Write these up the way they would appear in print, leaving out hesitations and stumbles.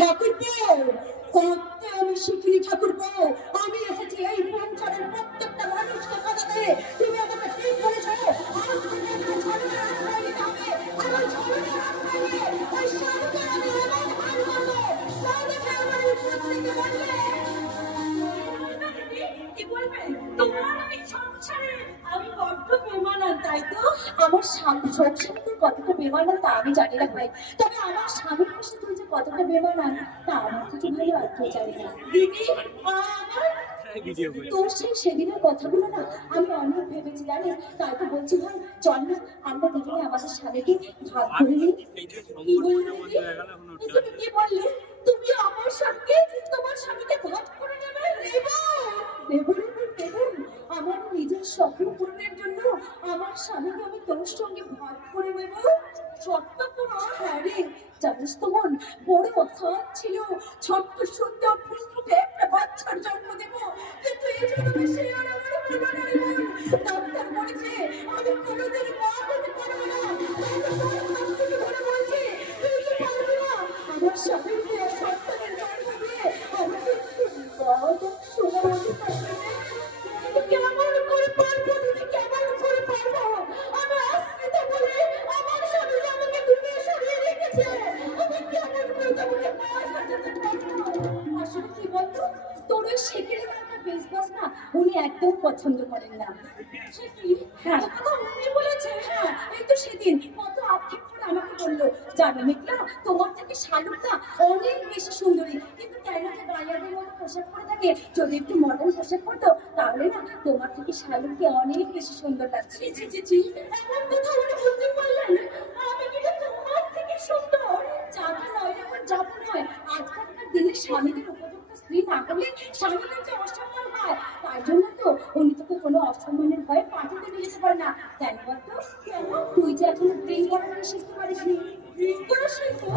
ঠাকুরপো, করতে আমি শিখিনি ঠাকুরপো। আমি এসেছি এই পঞ্চায়েতের প্রত্যেকটা মানুষকে বাঁচাতে। তুমি আমাকে ঠিক বলেছো, আজ থেকে একটা ঝগড়া আশ্রয় নিতে হবে। আমার ঝগড়া আশ্রয় নিয়ে ওই সাধুকে আমি এমন হাল করবো, সাধুকে আমার এই পত্নীকে বলবে। কি বলবে? তোমার এই সংসারে আমি বড্ড বেমানান, তাই তো? আমার স্বামী সংসারে তুই কতটা বেমানান তা আমি জানি না ভাই, তবে আমার স্বামীর কাছে তুই যে কতটা বেমানান তা আমার থেকে ভালো আর কেউ জানি না। দিদি, তোর সেই সেদিনের কথাগুলো না আমি অনেক ভেবেছি জানিস, তাই তো বলছি ভাই চল না আমরা দুজনে আমাদের স্বামীকে ভাগ করে নিই। কি বললে দিদি? তুমি কি বললে? তুমি আমার সঙ্গে তোমার স্বামীকে ভাগ করে নেবে? আমার নিজের স্বপ্ন পূরণের জন্য আমার স্বামীকে আমি তোর সঙ্গে ভাগ করে নেব। সত্য পুরো হ্যাঁ রে, জানিস তো মন বড় অর্থাৎ ছিল ছোট্ট সুন্দর ফুসফুকে একটা বাচ্চার জন্ম দেব, কিন্তু এই জন্য সে আর আমার পরিবারের মন ডাক্তার বলেছে আমি কোনোদিন মা হতে পারবো না। আমার স্বামীকে সন্তানের জন্ম দিয়ে আমাকে শোনা হতে পারবে না। কেমন করে পারবো দিদি, কেমন করে পারবো? আমি আশ্রিত বলে আমার স্বামী আমাকে দূরে সরিয়ে রেখেছে, আমি কেমন করে তোমাকে মা সাজাতে পারবো? আসলে কি বলতো, তোর ওই শেখের একটা বেশবাস না উনি একদম পছন্দ করেন না। সে কি? হ্যাঁ কথা উনি বলেছে। হ্যাঁ এই তো সেদিন কত আক্ষেপ করে আমাকে বললো, জানো মেঘলা তোমার থেকে শালুকটা অনেক বেশি সুন্দরী, কিন্তু কেন যে গাইয়াদের মতো পোশাক পরে থাকে, যদি একটু মডার্ন পোশাক পরতো তাহলে না তোমার থেকে শালুককে অনেক বেশি সুন্দর লাগছে। জি জি জি, এমন কথা উনি বলতে পারলেন? আমি কিন্তু তোমার থেকে সুন্দর। যাবো নয় এখন যাবো নয়, আজকালকার দিনে স্বামীদের উপযুক্ত স্ত্রী না হলে স্বামীদের যে অসম্মান হয়, তাই জন্য তো উনি তোকে কোনো অসম্মানের ভয়ে পাঠিয়ে নিয়ে যেতে পারে না। কেন বলতো? কেন? তুই যে এখন ড্রিঙ্ক করাটা শিখতে পারিসনি। ড্রিঙ্ক করা শিখবো?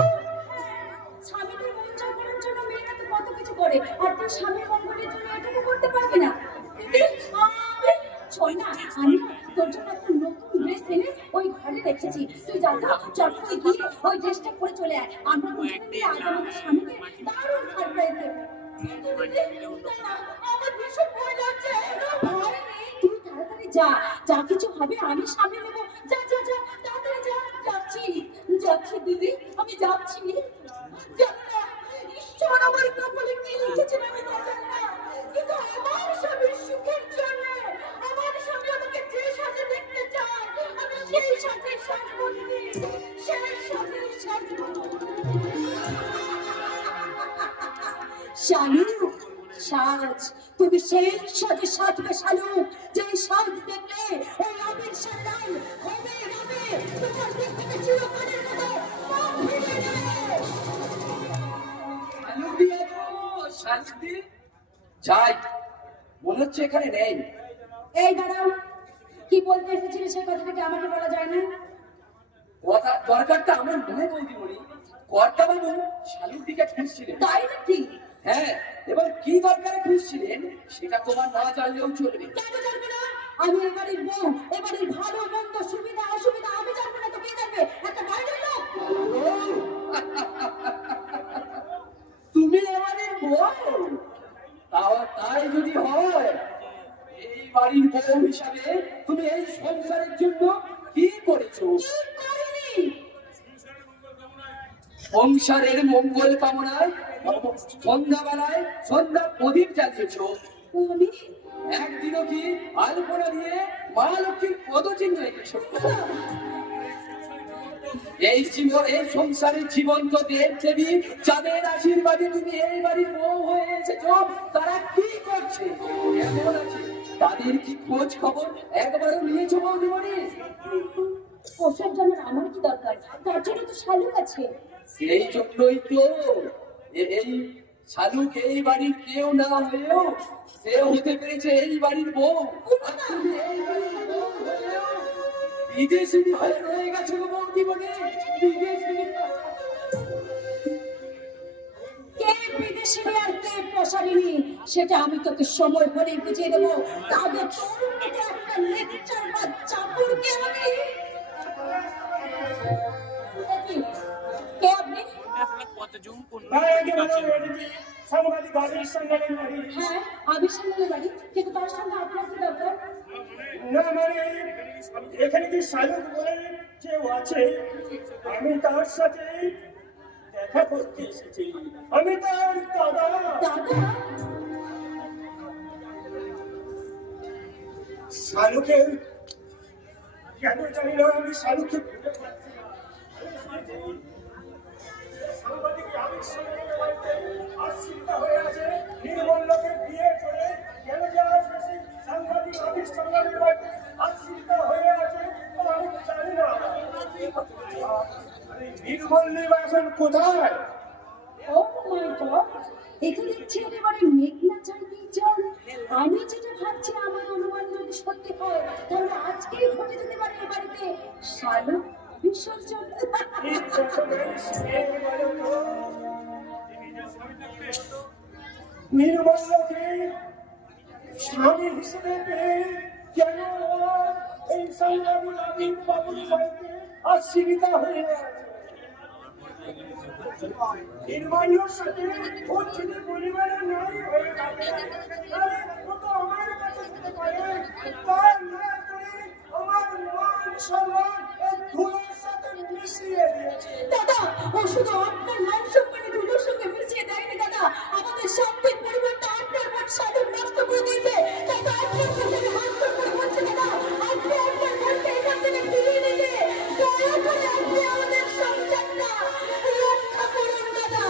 স্বামীদের মন জয় করার জন্য মেয়েরা তো কত কিছু করে, আর তোর স্বামীর মঙ্গলের জন্য এটুকু করতে পারবি না? শোন না, আমি তোর জন্য একটা নতুন ড্রেস এনে ওই ঘরে রেখেছি, তুই যা তো চট করে গিয়ে ওই ড্রেসটা পরে চলে আয়। আমরা দুজনে মিলে আজ আমাদের স্বামীকে দারুণ সারপ্রাইজ দেবো। আমার ভীষণ ভয় লাগছে। ভয় নেই, তুই তাড়াতাড়ি যা, যা কিছু হবে আমি সামনে নেবো। যা যা যা তাড়াতাড়ি যা। যাচ্ছি যাচ্ছি দিদি, আমি যাচ্ছি। জানি না ঈশ্বর আমার কপালে কি লিখেছেন আমি জানি না, কিন্তু আমার স্বামীর সুখের জন্য আমার স্বামী আমাকে যে সাজে দেখতে চায় আমি সেই সাজে সাজবো দিদি, সেই সাজে সাজবো। শালু সাজ, তুমি সেই সাজে সাজবে শালু, যে সাজ দেখলে ওই আবির সান্দাল হবে হবে তোমার দিক থেকে চিরকালের মতো মুখ ফিরিয়ে নেবে। শান্তি যাই, মনে হচ্ছে এখানে নেই। এই দাঁড়াও, কি বলতে এসেছিলে সেই কথাটাকে আমাকে বলা যায় না? কথা দরকারটা আমার মনে বলতে বলি, কর্তা বাবু শালুটিকে খুঁজছিলেন। তাই নাকি? হ্যাঁ, এবং কি দরকারে খুঁজছিলেন সেটা তোমার না জানলেও চলবে। কেন জানবে না? আমি এবারের বউ, এবারের ভালো মন্দ সুবিধা অসুবিধা আমি জানবো না তো কে জানবে? একটা বাইরের লোক। তুমি আমাদের বউ? তাই যদি হয়, এই বাড়ির বউ হিসাবে তুমি এই সংসারের জন্য কি করেছো? সংসারের মঙ্গল কামনায় সন্ধ্যাবেলায় সন্ধ্যা প্রদীপ জ্বালিয়েছ। আমি একদিনও কি আলপনা দিয়ে মা লক্ষ্মীর পদচিহ্ন রেখেছ? এই সংসারের জীবন্ত দেব দেবী যাদের আশীর্বাদে তুমি এই বাড়ির বউ হয়ে এসেছ, তারা কি করছে, কেমন আছে, তাদের কি খোঁজ খবর একবারও নিয়েছো বৌদিমণি? ওসব জানার আমার কি দরকার? তার জন্য তো শালুক আছে। সেই জন্যই তো এই শালুক এই বাড়ির কেউ না হয়েও সে হতে পেরেছে এই বাড়ির বউ। বিদেশিনী হয়ে রয়ে গেছে গো বৌদিমণি, বিদেশিনী। কে বিদেশিনী আর কে প্রসারিনী সেটা আমি তোকে সময় হলেই বুঝিয়ে দেবো। তবে তোর মতো একটা লেকচার বা চাকরকে আমি কে আপনি? তো জুমপুর তার আগে বলো এটি সাংবাদিক আবির সাংবাদিক বাড়ি। হ্যাঁ আবির সামনের বাড়ি, কিন্তু তার সঙ্গে আপনার কি ব্যাপার? না মানে এখানে কি শালুক বলে কেউ আছে? আমি তার সাথে দেখা করতে এসেছি। আমি তার দাদা। দাদা? শালুকে কেন জানি না, আমি শালুকে সাংবাদিক আবির সাংবাদিক বাড়িতে আশ্রিতা হয়ে আছে। নির্মল্যকে বিয়ে করে কেন যে আজ এসে সাংবাদিক আবির সাংবাদিক বাড়িতে আশ্রিতা হয়ে আছে তা আমি জানি না। নির্মল্য এখন কোথায়? ও মাই গড, এখানে দেখছি একেবারে মেঘনা চারিদিক জল। আমি যেটা ভাবছি, আমার অনুমান যদি সত্যি হয়, তাহলে আজকেই ঘটে যেতে পারে এ বাড়িতে শালুক বিসর্জন। নির্মল্যকে স্বামী হিসেবে পেয়ে কেন এই সাংবাদিক আবির বাবুর বাড়িতে আশ্রিতা হয়ে আছে? নির্মল্যর সাথে ওর যদি পরিবারের নাই হয়ে থাকে, তাহলে ও তো আমার কাছে যেতে পারে। তার না করে আমার মান সম্মান এই ধুলোর সাথে মিশিয়ে দিয়েছে। দাদা, ও শুধু আপনার মান সম্মানে ধুলোর সঙ্গে মিশিয়ে দেয়নি দাদা, আমাদের শান্তির পরিবারটা আপনার মান শালুক নষ্ট করে দিয়েছে। দাদা, আপনার সাথে মান সম্মান হচ্ছে দাদা, আপনি আপনার বোনকে এখান থেকে ফিরিয়ে নিতে দয়া করে আপনি আমাদের সংসারটা রক্ষা করুন দাদা,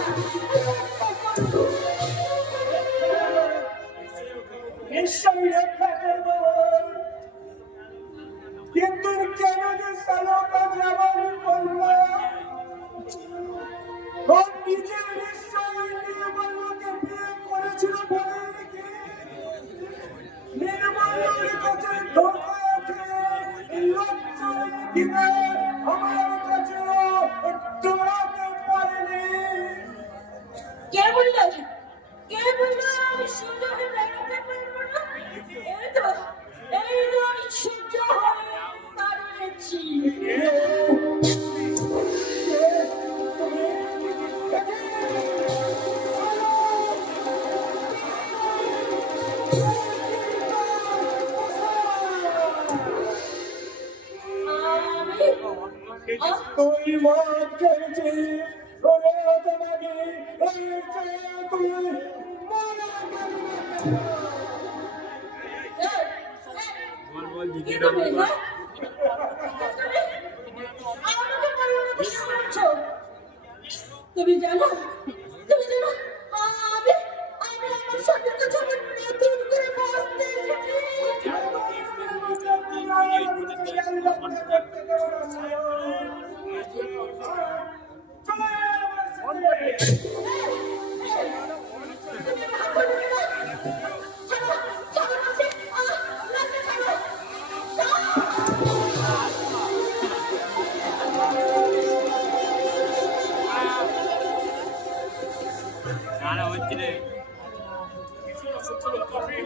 রক্ষা করুন। নিশ্চয়ই রক্ষা করব, কিন্তু কেন যে শালুক আজ এমন করলো? ও নিজে নিশ্চয়ই নির্মল্যকে বিয়ে করেছিল বলে নাকি নির্মল্যের কাছে ধোঁকা খেয়ে লজ্জায় দিবে আমার কাছে দৌড়াতে পারেনি। কে বললো? কে বললো আমি সোজা হয়ে দাঁড়াতে পারবো না? এই তো আমি সোজা হয়ে দাঁড়িয়েছি। তুই মদ খেয়েছিস, ওরে তোমাকে এই চেয়ে তুই মারা বল বল কি দিদি করবে, রাম হ্যাঁ? আমাকে মারার মতো কি করছো? তুমি জানো আমি আমার স্বামীকে যখন নতুন করে বাঁচতে এসেছি, তুমি রাগ করবে না? চলো, চলো নাচি। নাচতে থাকো। নানা হচ্ছে রে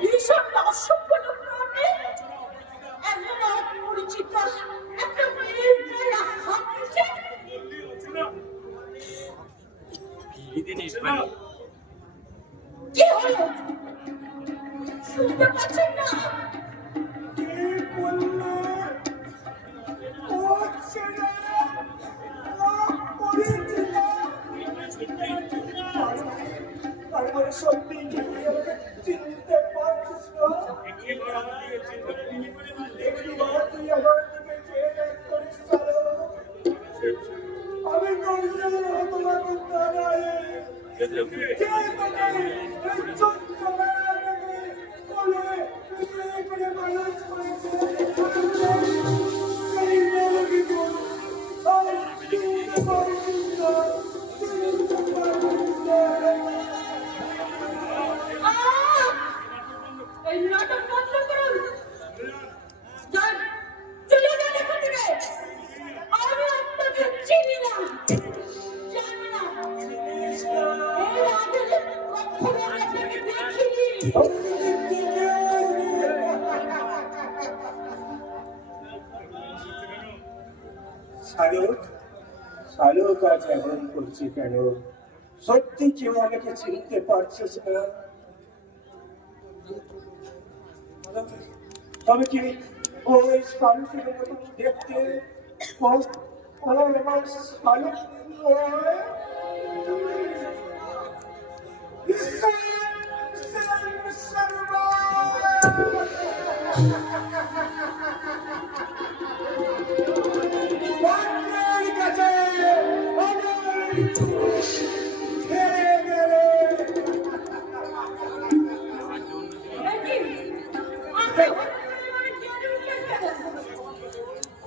ভীষণ অসভ্য লোক আপনি। একজন অপরিচিত একটা মেয়ের গায়ে হাত দিচ্ছে। দিদি নেই ভাই কি হলো? শুনতে পাচ্ছেন না? তারপরে সত্যি চিনতে পারছিস না? একটিবার তুই আমার দিকে চেয়ে দেখ করিস চলো। আমি কৌশল তোমাকে দাঁড়াই কে তোকে এই ছোট্ট মেলা থেকে কোলে পিছিয়ে করে মানুষ করেছে। সেই মেলাকে তোর আর চিনতে পারছিস না, চিনতে পারছিস না। এই নাটক বন্ধ করুন। যান, চলে যান এখান থেকে। আমি আপনাকে চিনি না, জানি না। এর আগে কখনো আমি আপনাকে দেখিনি। শালুক শালুক আজ এমন করছে কেন? সত্যি কেউ আমাকে চিনতে পারছিস না? তবে কি ওই শান্তির মতো দেখতে? ও আমার শান্তি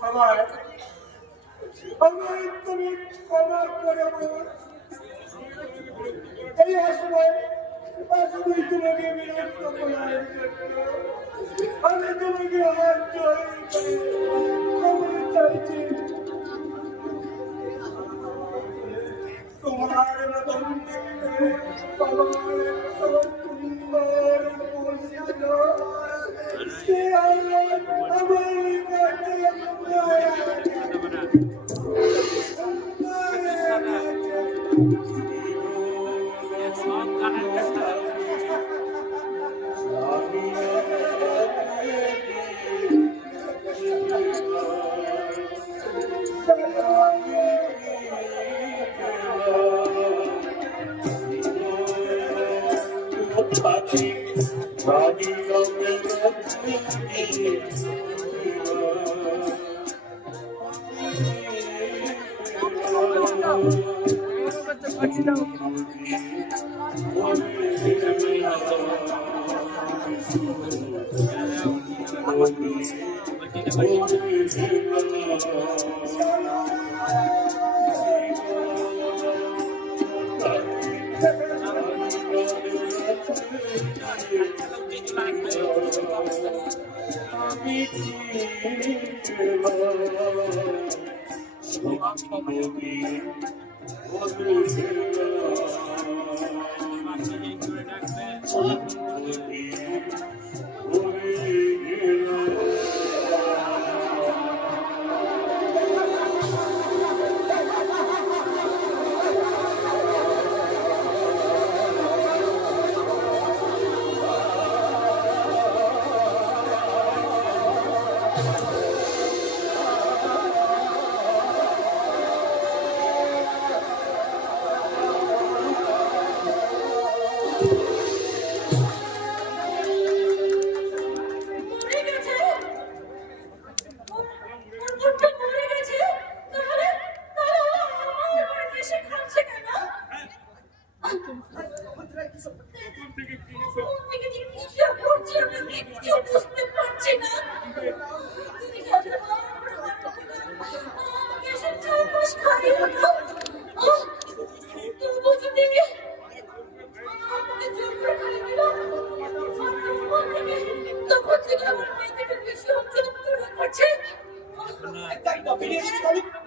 আমার আমার তুমি ক্ষমা করে বল। এই আসলে আসলে তোমাকে বিরক্ত করার জন্য আমি তোমাকে হাত জড়িয়ে ক্ষমা চাইছি। তোমার মতন তোমার মতন সুন্দর ছিল সে আমার কাছে সব কানের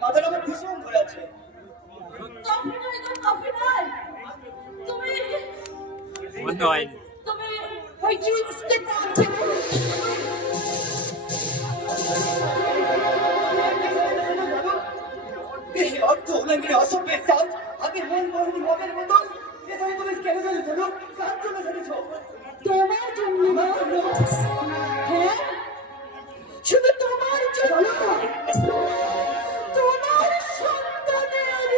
মাথার আমার ভীষণ ঘুরে আছে। বন্ধ হয়নি। তুমি ওই জিনিসটা চাচ্ছো অর্থ উল্লঙ্ঘনে অসভ্যের সাথ হাতে মন মরুন মদের মতো এছাড়া তুমি কেন চলেছ লোক কার জন্য চলেছ? তোমার জন্য না? হ্যাঁ শুধু তোমার জন্য, তোমার সন্তানের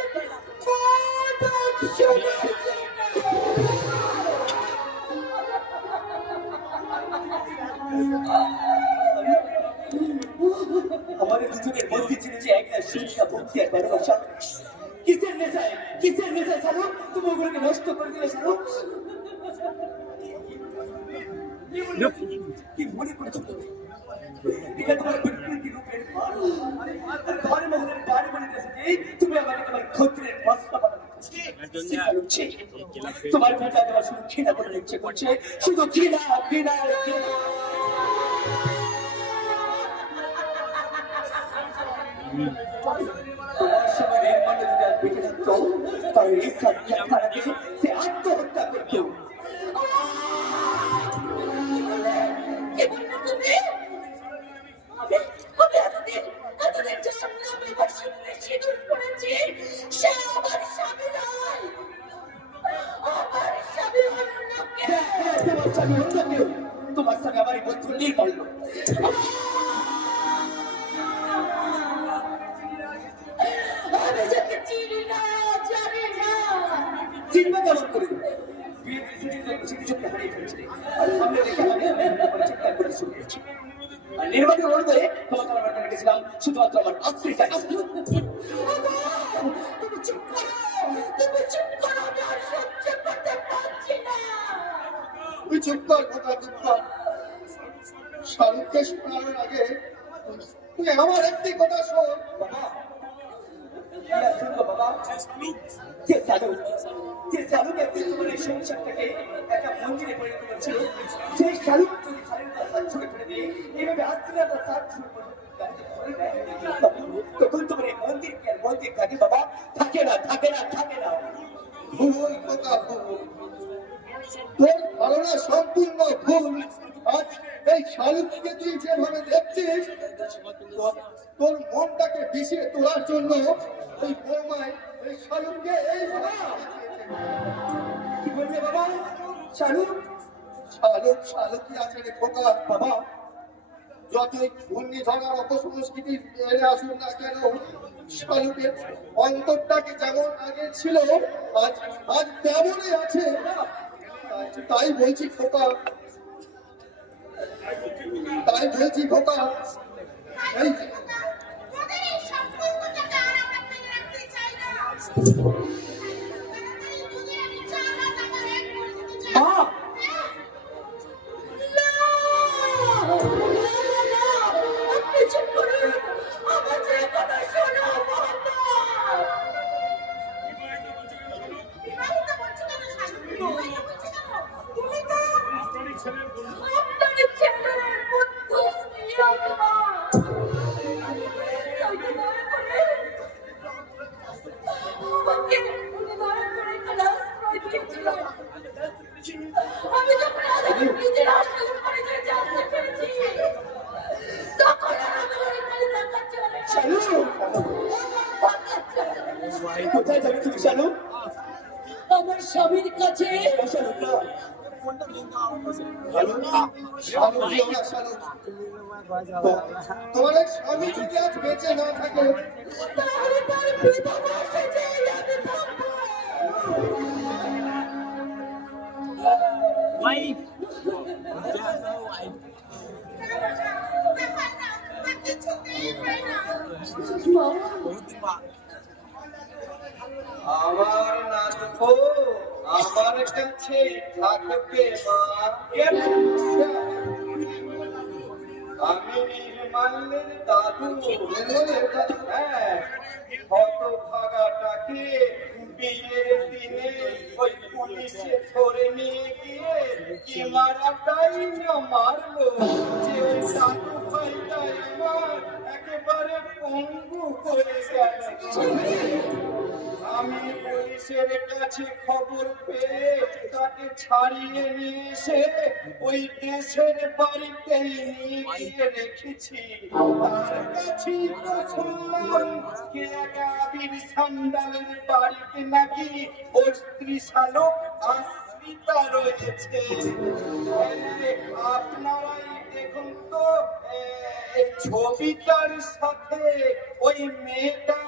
আমাদের দুজনের মধ্যে ছিল যে একটা শিক্ষা ভক্তি আর ভালোবাসা। কিসের নেশায় সারো তুমি ওগুলোকে নষ্ট করে দিলে সারো। কি মনে করছো তুমি? এটা তোমার প্রকৃতি রূপের ঘরে মহলের বাড়ি বলিতেছে তুমি আমাকে তোমার ক্ষত্রের বস্তা বানাবে। তোমার পিতা তোমার শুধু ঘৃণা করে ইচ্ছে করছে, শুধু ঘৃণা ঘৃণা ঘৃণা। তোমার সময় নির্মাণে যদি আর বেঁচে থাকতো তাহলে এই খারাপ সে আত্মহত্যা করতো। জানি অন্য কেউ তোমার সঙ্গে আমার এই বন্ধু নেই পারলো। আমি যাকে চিনি না, জানি না। চিন্তা কেমন করে বিয়ে কিছুকে হারিয়ে ফেলেছে আর সামনে রেখে আমি চিন্তা করে শুনিয়েছি আর নির্বাচন অনুযায়ী তোমাকে আমার বাড়িতে রেখেছিলাম শুধুমাত্র আমার আশ্রিতাই। তুমি চুপ করো, তুমি চুপ করো, আমি আর সহ্য করতে পারছি না। তুই চুপ কর কথা, চুপ কর। শাহরুখকে শোনানোর আগে তুই আমার একটি কথা শোন। বাবা কি আর শুনবো বাবা? যে শালুক একদিন তোমার এই সংসারটাকে একটা মন্দিরে পরিণত করেছিল, সেই শালুক যদি শালীনতার সাজ ছুড়ে ফেলে দিয়ে এইভাবে আশ্রিতার সাজ শুরু করে তখন তোমার এই মন্দির কি আর মন্দির থাকে বাবা? থাকে না, থাকে না, থাকে না। ভুল কথা, ভুল। তোর ধারণা সম্পূর্ণ ভুল। আজ এই শাহরুখকে তুই যেভাবে দেখছিস, তোর মনটাকে বিষিয়ে তোলার জন্য এই বৌমায় এই শাহরুখকে এইভাবে কি বলবে বাবা? শালুক শাহরুখই আছে রে খোকা। বাবা যতই ঘূর্ণিঝড় আর অপসংস্কৃতি এড়ে আসুন না কেন, শাহরুখের অন্তরটাকে যেমন আগে ছিল আজ তেমনই আছে। তাই বলছি খোকা, এই যে ওদের এই সম্পর্কটাকে আর আমরা ফেলে রাখতে চাই না। তাড়াতাড়ি দুধে আমি চা ভাত আমার এক করে দিতে চাই। মা আপনি চুপ করুন, আমার যে কথা শোনো বাবা। বিবাহিত বলছো কেন শাশু? বিবাহিত বলছো কেন? তুমি তো আপনার ছেলের বন্ধু স্ত্রীরা বাবা। আমাকে দয়া করে এখানে আশ্রয় দিয়েছিলেন। আমি যখন আজকে নিজের আসল পরিচয় জানতে পেরেছি, তখন আর আমার এখানে থাকা চলে না। শালুক কোথায় যাবে তুমি শালুক? আমার স্বামীর কাছে। শালুক না তোমার এক স্বামী যদি আজ বেঁচে না থাকে, তাহলে তার বিধবা সেজে আমি থাকবো। আমার নাতবো আমার কাছে থাকবে মা। আমি নির্মাল্যের দাদু। হ্যাঁ, হতভাগাটাকে বিয়ের দিনে ওই পুলিশে ধরে নিয়ে গিয়ে কি মারাটাই না মারলো যে ওই দাদু ভাইটা আমার একেবারে পঙ্গু করে গেল। আমি পুলিশের কাছে খবর পেয়ে তাকে ছাড়িয়ে নিয়ে এসে ওই দেশের বাড়িতেই নিয়ে গিয়ে রেখেছি। তার কাছেই তো শুনলাম কে এক আবির সান্ডালের বাড়িতে নাকি ওর স্ত্রী শালক আশ্রিতা রয়েছে। আপনারাই দেখুন তো এই ছবিটার সাথে ওই মেয়েটার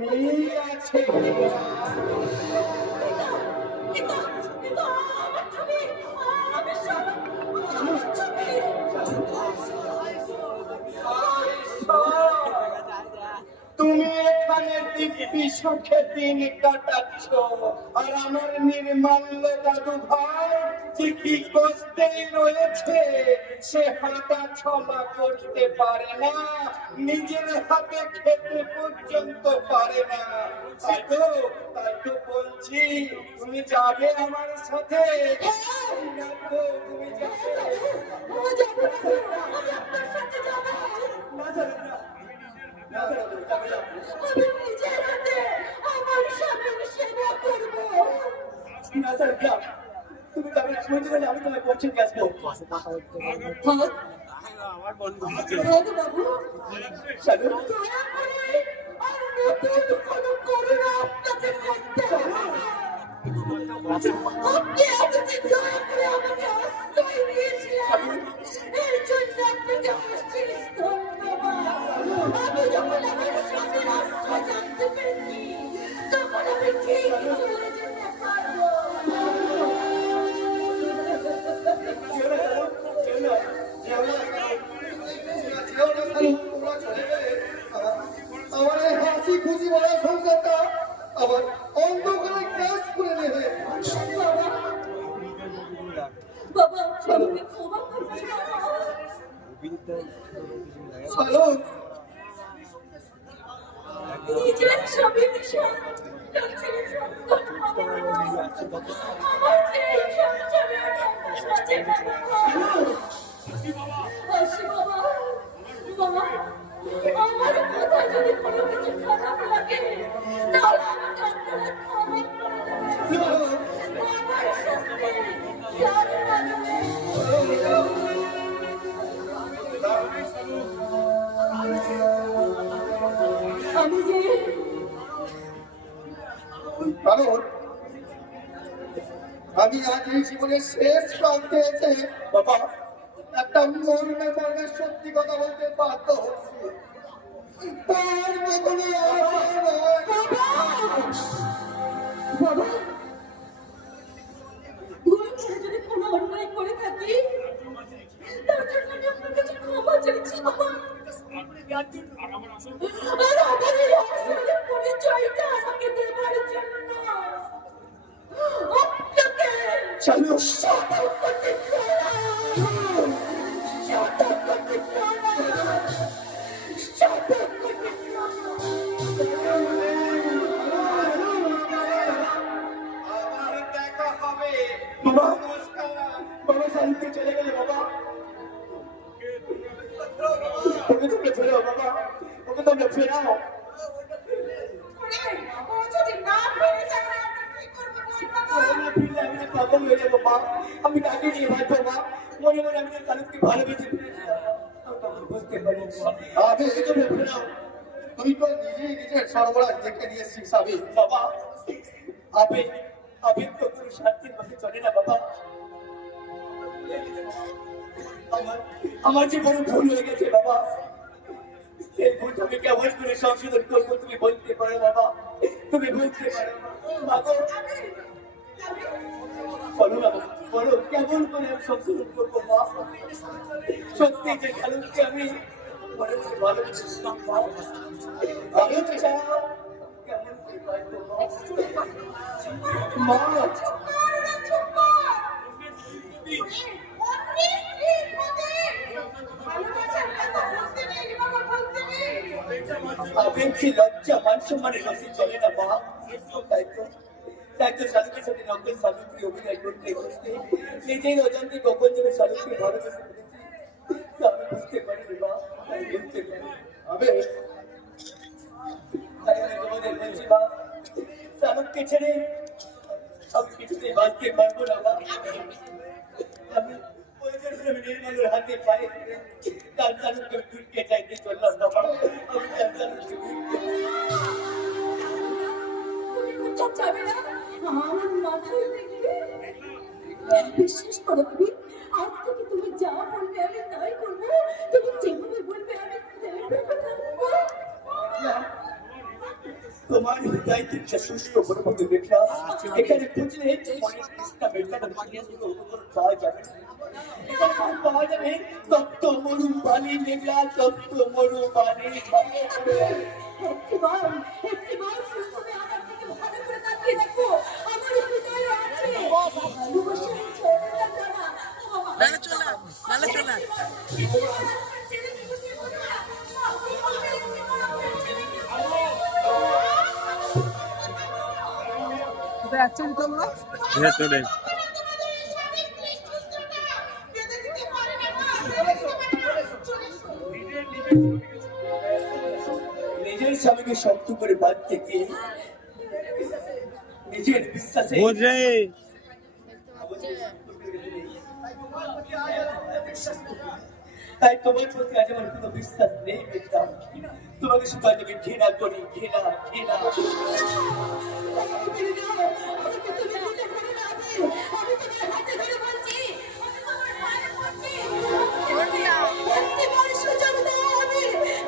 মিল আছে কিনা? তুমি এখানে দিব্যি সুখে দিন কাটাচ্ছ আর আমার নির্মাল্য দাদু ভাই যে কি কষ্টেই রয়েছে, সে হাঁটা চলা করতে পারে না, নিজের হাতে খেতে পর্যন্ত পারে না। তাই তো বলছি তুমি যাবে আমার সাথে। তুমি যাবে না যাবে না। আমি নিজের হাতে আমার স্বামীর সেবা করবো। না স্যার না, তুমি যাবে না। শুনতে পেলে আমি তোমায় পৌঁছে দিয়ে আসবো। বাবু, শালুক দয়া করে আর নতুন কোনো করুণা আপনাকে করতে হবে না। আপনি এতদিন দয়া করে আমাকে আশ্রয় আমি ঠিক চলে যেতে পারবো। আমার এই হাসি খুশি বলা সংসারটা আবার অন্ধকারে গ্রাস করে নেবে। বাবা, আমাকে ক্ষমা করবে বাবা। শালুক, নিজের স্বামীর সাথে সংসার হবে না। আমার যে এই সংসারে সাথে আসি বাবা। বাবা, আমার কথা যদি কোনো কিছু খারাপ লাগে তাহলে আমাকে আপনারা ক্ষমা করে দেবেন। আমার সাথে যার কারণে আমি যে কারণ আমি আজ এই জীবনের শেষ প্রান্তে এসে বাবা একটা মর্মে মর্মে সত্যি কথা বলতে বাধ্য হচ্ছি। তার মতন বাবা, ভুল করে যদি কোনো অন্যায় করে থাকি তার জন্য আমি আপনার কাছে ক্ষমা চাইছি বাবা। আর আমার এই আসল পরিচয়টা আমাকে দেওয়ার জন্য আপনাকে শালুক, সতর্ক করতে প্রণাম। সতর্ক করতে প্রণাম। সতর্ক করতে প্রণাম। আবার দেখা হবে বাবা। নমস্কার বাবা। শালুককে চলে গেলে বাবা। ওকে তোমরা ফেরাও বাবা, ওকে তোমরা ফেরাও। ও যদি না ফিরে যায় আমরা কি করবো বল বাবা? না ফিরলে আমি তো পাগল হয়ে যাবো মা। আমি তাকে নিয়ে বাঁচবো মা। মনে মনে আমি শালুককে ভালোবেসে ফেলেছি। আমি বুঝতে পারি আবে তোমরা ফেরাও। তুই তো নিজেই নিজের সর্বনাশ দেখে নিয়েছিস আবে বাবা। আবে আবে তো কোনো শান্তির পথে চলে না বাবা। আমার যে বড় ভুল হয়ে গেছে বাবা। এই ভুল আমি কেমন করে সংশোধন করবো তুমি বলতে পারো বাবা? তুমি বলতে পারো বাবা? বলো না বলো, কেমন করে আমি সংশোধন করবো মা? সত্যি যে শালুককে আমি মনে মনে ভালোবেসেছিলাম মা। আমিও তো চাই কেমন করে বাঁচবো মা? মা চুপ কর রে, চুপ কর। অন্যের স্ত্রীর প্রতি ভালোবাসার কথা বলতে নেই বাবা, বলতে নেই। আবেগ কি লজ্জা মান সম্মানের রসি চলে না মা? তাই তো শালুকের সাথে নকল শালুককে অভিনয় করতে করতে নিজেই অজান্তে গোপন জন্য শালুককে ভালোবেসে ফেলেছি। তা আমি বুঝতে পারিনি মা, আমি বুঝতে পারি। আবে তাই আমি তোমাদের বলছি মা, শালুককে ছেড়ে আমি কিছুতেই বাঁচতে পারবো না মা। আমি ওই জন্য আমি নির্মলের হাতে পায়ে ধরে তার শালুককে ঘুরতে চাইতে চললাম বাবা। আমি তার শালুককে তুমি কোথাও যাবে না? আমার মাথায় দেখবে। বিশ্বাস করো তুমি, আজ থেকে তুমি যা বলবে আমি তাই করবো। তুমি যেভাবে বলবে আমি সেভাবে থাকবো। তোমার হৃদয় ইচ্ছা শুষ্ক বনপথে দেখলাম। এখানে খুঁজলে মনের তৃষ্ণা মেটানো ভাগ্যের উপর পাওয়া যাবে। এখানে পাওয়া যাবে তপ্ত মরু পানি মেঘলা, তপ্ত মরু পানি। একটিবার শুধু তুমি আমার দিকে ভালো করে তাকিয়ে দেখো। আমার হৃদয়ে আছে ভালোবাসার ঝর্ণা ধারা। নালে চলা, নালে চলা। কোথায় আছেন তোমরা? ভেতরে নিজের স্বামীকে শক্ত করে বাঁধতে গিয়ে নিজের বিশ্বাসে বোঝে তাই তোমার প্রতি আজ আমার কোনো বিশ্বাস নেই বেটা। তোমাকে শুধু আজ আমি ঘৃণা করি, ঘৃণা ঘৃণা।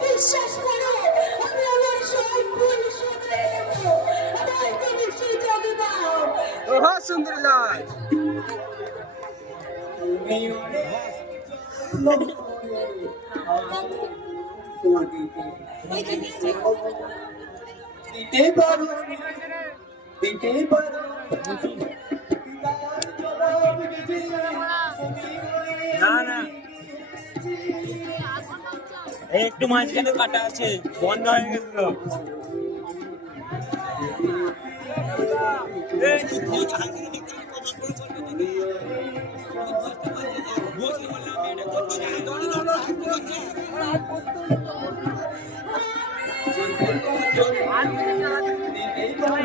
বিশ্বাস করো, আমি আমার সব ভুল শুধরে নেব। ওহো সুন্দরলাল তুমি অনেক দিতে পারো দিতে পারো না না এই একটু মাঝখানে কাটা আছে, বন্ধ হয়ে গেছিল। এই তুই খোঁজ হাতে দেখতে কমেন্ট করে বলতে বলতে বললাম এটা করতে না দৌড়ে দৌড়ে হাতে লাগছে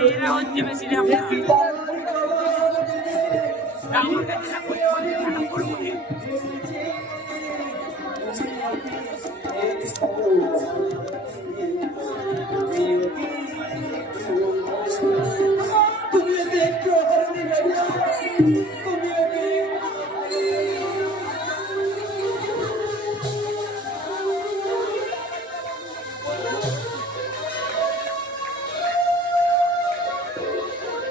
এরা হচ্ছে বেশি না আমার কাছে না কই না করব তুমি দেখো